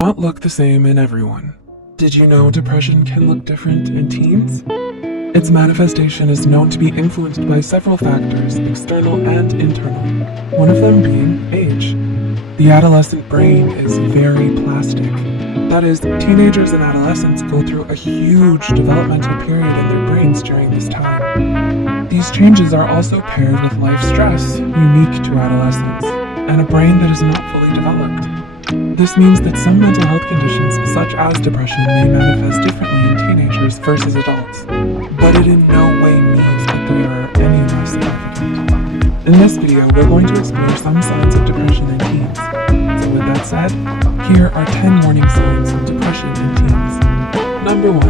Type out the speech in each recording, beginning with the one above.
Not look the same in everyone. Did you know depression can look different in teens? Its manifestation is known to be influenced by several factors, external and internal, one of them being age. The adolescent brain is very plastic. That is, teenagers and adolescents go through a huge developmental period in their brains during this time. These changes are also paired with life stress, unique to adolescence, and a brain that is not fully developed. This means that some mental health conditions, such as depression, may manifest differently in teenagers versus adults, but it in no way means that they are any less significant. In this video, we're going to explore some signs of depression in teens. So with that said, here are 10 warning signs of depression in teens. Number 1.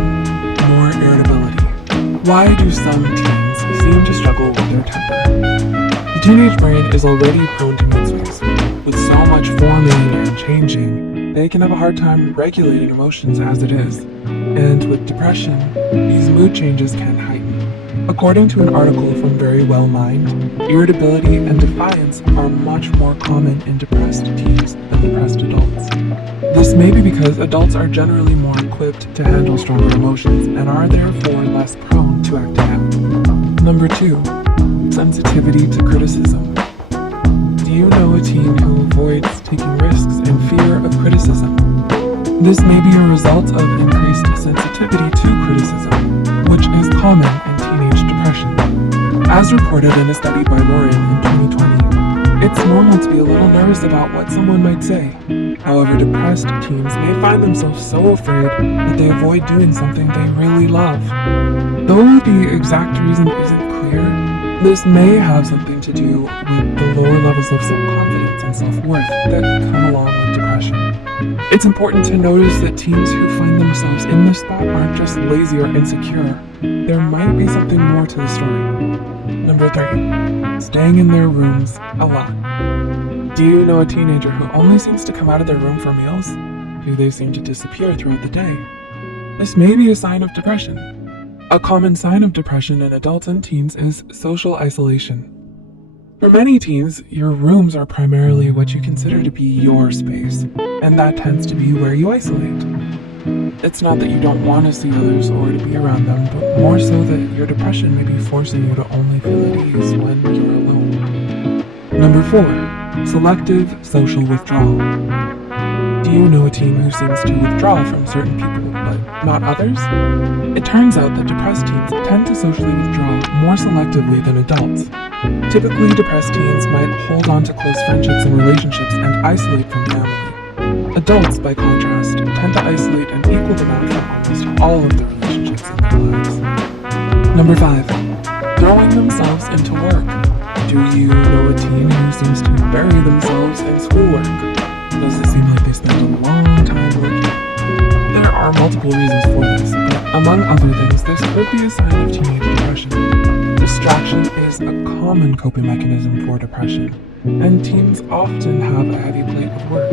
More irritability. Why do some teens seem to struggle with their temper? The teenage brain is already prone to mood swings. With so much forming and changing, they can have a hard time regulating emotions as it is. And with depression, these mood changes can heighten. According to an article from Very Well Mind, irritability and defiance are much more common in depressed teens than depressed adults. This may be because adults are generally more equipped to handle stronger emotions and are therefore less prone to acting out. Number 2. Sensitivity to criticism. Do you know a teen who avoids taking risks in fear of criticism? This may be a result of increased sensitivity to criticism, which is common in teenage depression. As reported in a study by Lauren in 2020, it's normal to be a little nervous about what someone might say. However, depressed teens may find themselves so afraid that they avoid doing something they really love. Though the exact reason isn't clear, this may have something to do with the lower levels of self-confidence and self-worth that come along with depression. It's important to notice that teens who find themselves in this spot aren't just lazy or insecure. There might be something more to the story. Number 3. Staying in their rooms a lot. Do you know a teenager who only seems to come out of their room for meals? Do they seem to disappear throughout the day? This may be a sign of depression. A common sign of depression in adults and teens is social isolation. For many teens, your rooms are primarily what you consider to be your space, and that tends to be where you isolate. It's not that you don't want to see others or to be around them, but more so that your depression may be forcing you to only feel at ease when you're alone. Number 4. Selective social withdrawal. Do you know a teen who seems to withdraw from certain people, but not others? It turns out that depressed teens tend to socially withdraw more selectively than adults. Typically, depressed teens might hold on to close friendships and relationships and isolate from family. Adults, by contrast, tend to isolate an equal amount from almost all of the relationships in their lives. Number 5. Throwing themselves into work. Do you know a teen who seems to bury themselves in schoolwork? Does it seem like they spend a long time working? There are multiple reasons for this, but among other things, this could be a sign of teenage depression. Distraction is a common coping mechanism for depression, and teens often have a heavy plate of work.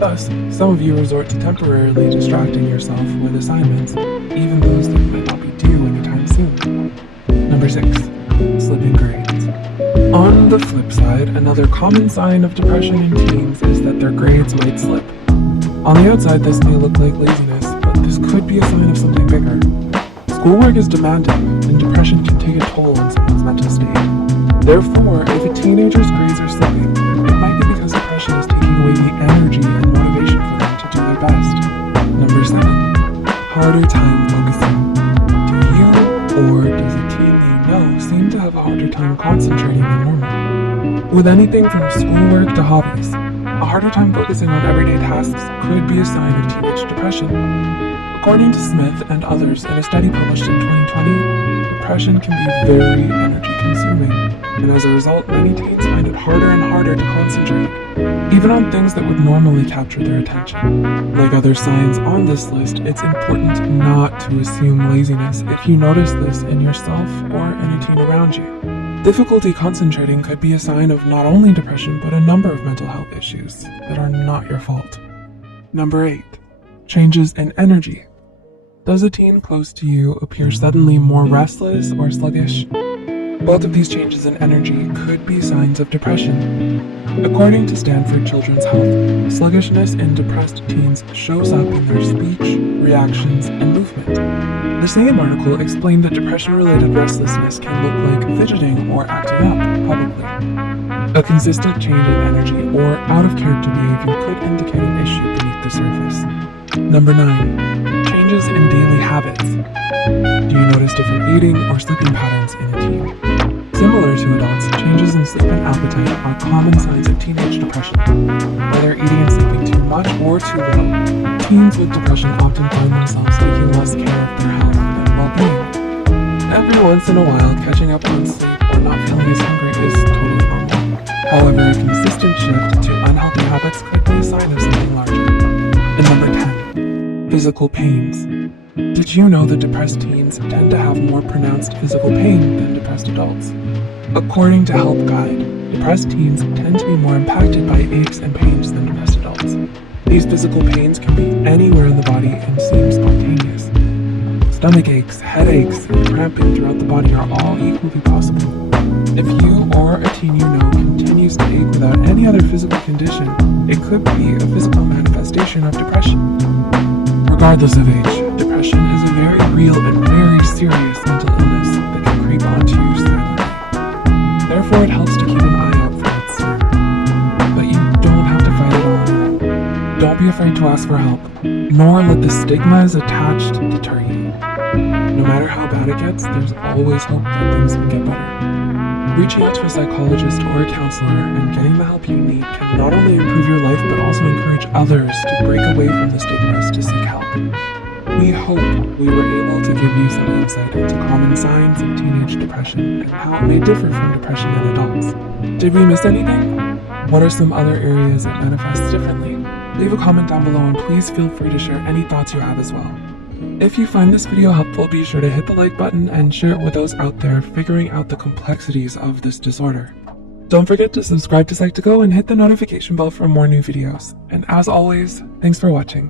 Thus, some of you resort to temporarily distracting yourself with assignments, even those that might not be due anytime soon. Number 6. Slipping grades. On the flip side, another common sign of depression in teens is that their grades might slip. On the outside, this may look like laziness, but this could be a sign of something bigger. Schoolwork is demanding, and depression can take a toll on someone's mental state. Therefore, if a teenager's grades are slipping, it might be because depression is taking away the energy and motivation for them to do their best. Number 7. Harder time focusing. Do you, or does a teen you know, seem to have a harder time concentrating than normal? With anything from schoolwork to hobbies, a harder time focusing on everyday tasks could be a sign of teenage depression. According to Smith and others in a study published in 2020, depression can be very energy-consuming, and as a result, many teens find it harder and harder to concentrate, even on things that would normally capture their attention. Like other signs on this list, it's important not to assume laziness if you notice this in yourself or in a teen around you. Difficulty concentrating could be a sign of not only depression, but a number of mental health issues that are not your fault. Number 8. Changes in energy. Does a teen close to you appear suddenly more restless or sluggish? Both of these changes in energy could be signs of depression. According to Stanford Children's Health, sluggishness in depressed teens shows up in their speech, reactions, and movement. The same article explained that depression-related restlessness can look like fidgeting or acting up publicly. A consistent change in energy or out-of-character behavior could indicate an issue beneath the surface. Number 9. Changes in daily habits. Do you notice different eating or sleeping patterns in a teen? Similar to adults, changes in sleep and appetite are common signs of teenage depression. Whether eating and sleeping too much or too little, teens with depression often find themselves taking less care of their health and well-being. Every once in a while, catching up on sleep or not feeling as hungry is totally normal. However, a consistent shift to unhealthy habits could be a sign of something larger. And number 10, physical pains. Did you know that depressed teens tend to have more pronounced physical pain than depressed adults? According to Help Guide, depressed teens tend to be more impacted by aches and pains than depressed adults. These physical pains can be anywhere in the body and seem spontaneous. Stomach aches, headaches, and cramping throughout the body are all equally possible. If you or a teen you know continues to ache without any other physical condition, it could be a physical manifestation of depression. Regardless of age, depression is a very real and very serious mental illness that can creep onto you silently. Therefore, it helps to keep an eye out for its sign. But you don't have to fight it all on your own. Don't be afraid to ask for help, nor let the stigmas attached deter you. No matter how bad it gets, there's always hope that things can get better. Reaching out to a psychologist or a counselor and getting the help you need can not only improve your life, but also encourage others to break away from the stigmas to seek help. We hope we were able to give you some insight into common signs of teenage depression and how it may differ from depression in adults. Did we miss anything? What are some other areas it manifests differently? Leave a comment down below and please feel free to share any thoughts you have as well. If you find this video helpful, be sure to hit the like button and share it with those out there figuring out the complexities of this disorder. Don't forget to subscribe to Psych2Go and hit the notification bell for more new videos. And as always, thanks for watching.